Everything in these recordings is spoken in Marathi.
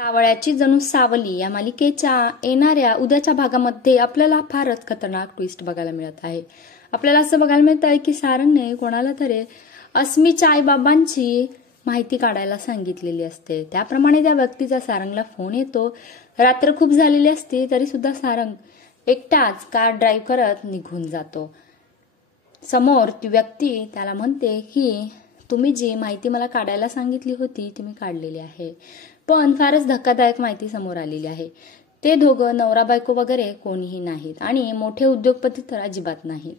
सावळ्याची जणू सावली या मालिकेच्या येणाऱ्या उद्याच्या भागामध्ये आपल्याला फारच खतरनाक ट्विस्ट बघायला मिळत आहे। आपल्याला असं बघायला मिळत आहे की सारंगने कोणाला तरी अस्मीच्या आईबाबांची माहिती काढायला सांगितलेली असते। त्याप्रमाणे त्या व्यक्तीचा सारंगला फोन येतो। रात्र खूप झालेली असते तरी सुद्धा सारंग एकटाच कार ड्राईव्ह करत निघून जातो। समोर ती व्यक्ती त्याला म्हणते की तुम्ही जी माहिती मला काढायला सांगितली होती ती मी काढलेली आहे, पण फारच धक्कादायक माहिती समोर आलेली आहे। ते दोघं नवरा बायको वगैरे कोणीही नाहीत आणि मोठे उद्योगपती तर अजिबात नाहीत।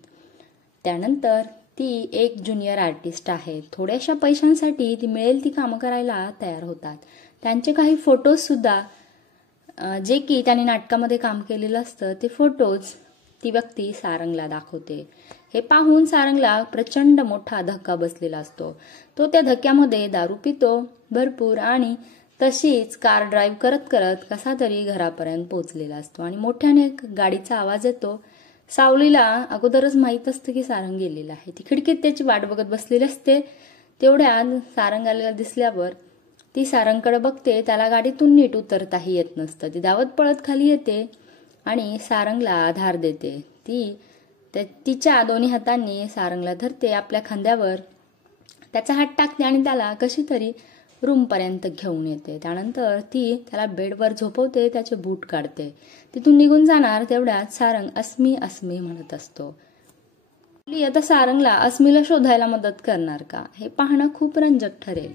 त्यानंतर ती एक ज्युनियर आर्टिस्ट आहे। थोड्याशा पैशांसाठी ती मिळेल ती कामं करायला तयार होतात। त्यांचे काही फोटोज सुद्धा जे की त्यांनी नाटकामध्ये काम केलेलं असतं ते फोटोज ती व्यक्ती सारंगला दाखवते। हे पाहून सारंगला प्रचंड मोठा धक्का बसलेला असतो। तो त्या धक्क्यामध्ये दारू पितो भरपूर आणि तशीच कार ड्राईव्ह करत करत कसा तरी घरापर्यंत पोहोचलेला असतो आणि मोठ्याने गाडीचा आवाज येतो। सावलीला अगोदरच माहित असतं की सारंग गेलेला आहे। ती खिडकीत त्याची वाट बघत बसलेली असते। तेवढ्यात सारंग आलेला दिसल्यावर ती सारंगकडे बघते। त्याला गाडीतून नीट उतरताही येत नसतं। ती धावत पळत खाली येते आणि सारंगला आधार देते। ती तिच्या दोन्ही हातांनी सारंगला धरते, आपल्या खांद्यावर त्याचा हात टाकते आणि त्याला कशी तरी रूम पर्यंत घेऊन येते। त्यानंतर ती त्याला बेडवर झोपवते, त्याचे बूट काढते, तिथून निघून जाणार तेवढ्यात सारंग अस्मी अस्मी म्हणत असतो। आता सारंगला अस्मीला शोधायला मदत करणार का हे पाहणं खूप रंजक ठरेल।